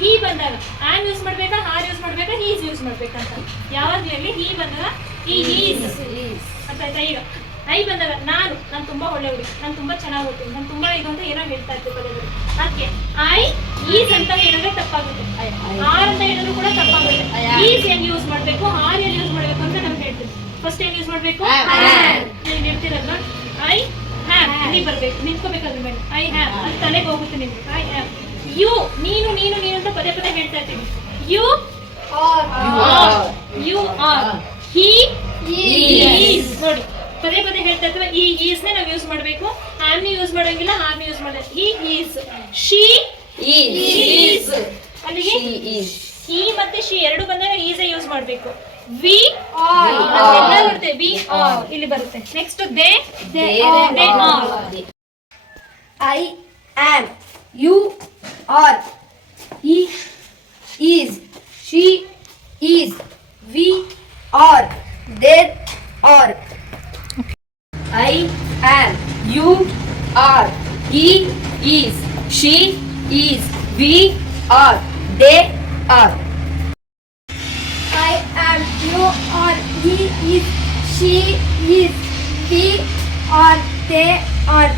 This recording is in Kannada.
ಹಿ ಬಂದಾಗ ಆಮ್ ಯೂಸ್ ಮಾಡ್ಬೇಕಾ, ಆರ್ ಯೂಸ್ ಮಾಡ್ಬೇಕಾ, ಹೀಸ್ ಯೂಸ್ ಮಾಡ್ಬೇಕಂತ. ಯಾವಾಗ್ಲೂ ಹಿ ಬಂದಾಗ ಈ ಈಸ್ ಅಂತ ಆಯ್ತಾ. ಈಗ ಐ ಬಂದಾಗ ನಾನು ತುಂಬಾ ಒಳ್ಳೆ ಹುಡುಗಿ, ನಾನು ತುಂಬಾ ಚೆನ್ನಾಗಿ ಓದ್ತೀನಿ, ನಾನು ತುಂಬಾ ಇದು ಅಂತ ಏನೋ ಹೇಳ್ತಾ ಇರ್ತೀವಿ ಪದಗಳು. ಅದಕ್ಕೆ ಐ ಈಸ್ ಅಂತ ಹೇಳಿದ್ರೆ ತಪ್ಪಾಗುತ್ತೆ, ಆರ್ ಅಂತ ಹೇಳಿದ್ರು ಕೂಡ ತಪ್ಪಾಗುತ್ತೆ. ಈಸ್ ಏನ್ ಯೂಸ್ ಮಾಡ್ಬೇಕು, ಆರ್ ಏನ್ ಯೂಸ್ ಮಾಡ್ಬೇಕು ಅಂತ ನಮ್ಗೆ ಹೇಳ್ತೀವಿ. ಫಸ್ಟ್ ಏನ್ ಯೂಸ್ ಮಾಡ್ಬೇಕು, ನೀನ್ ಹೇಳ್ತಿರಲ್ವಾ ಐ ಹ್ಯಾವ್, ಇಲ್ಲಿ ಬರ್ಬೇಕು, ನಿಂತ್ಕೋಬೇಕಾದ್ರೆ ಮೇಲೆ ಐ ಹ್ಯಾವ್ ಅದು ತಲೆಗೆ ಹೋಗುತ್ತೆ ನಿಮ್ಗೆ. I have. ಯು ನೀನು ನೀನು ನೀನು ಅಂತ ಪದೇ ಪದೇ ಹೇಳ್ತಾ ಇರ್ತೀವಿ. You you are. He is. ನೋಡಿ ಪದೇ ಪದೇ ಹೇಳ್ತಾ ಇರ್ತೀವಿ. ಈ ಈಸ್ ನೇ ನಾವು ಯೂಸ್ ಮಾಡ್ಬೇಕು, ಆಮ್ ನಿ ಯೂಸ್ ಮಾಡಂಗಿಲ್ಲ, ಆರ್ ನಿ ಯೂಸ್ ಮಾಡಲ್ಲ. He is. She is. ಅಲ್ಲಿಗೆ ಹಿ ಮತ್ತೆ ಶಿ ಎರಡು ಬಂದಾಗ ಈಸ್ ಯೂಸ್ ಮಾಡ್ಬೇಕು. ವಿ ಆರ್ ಎಲ್ಲ ಬರುತ್ತೆ, ವಿ ಆರ್ ಇಲ್ಲಿ ಬರುತ್ತೆ. Next they are. I am, you are, he is, she is, we are, there are. I am, you are, he is, she is, we are, they are. I am, you are, he is, she is, we are, they are.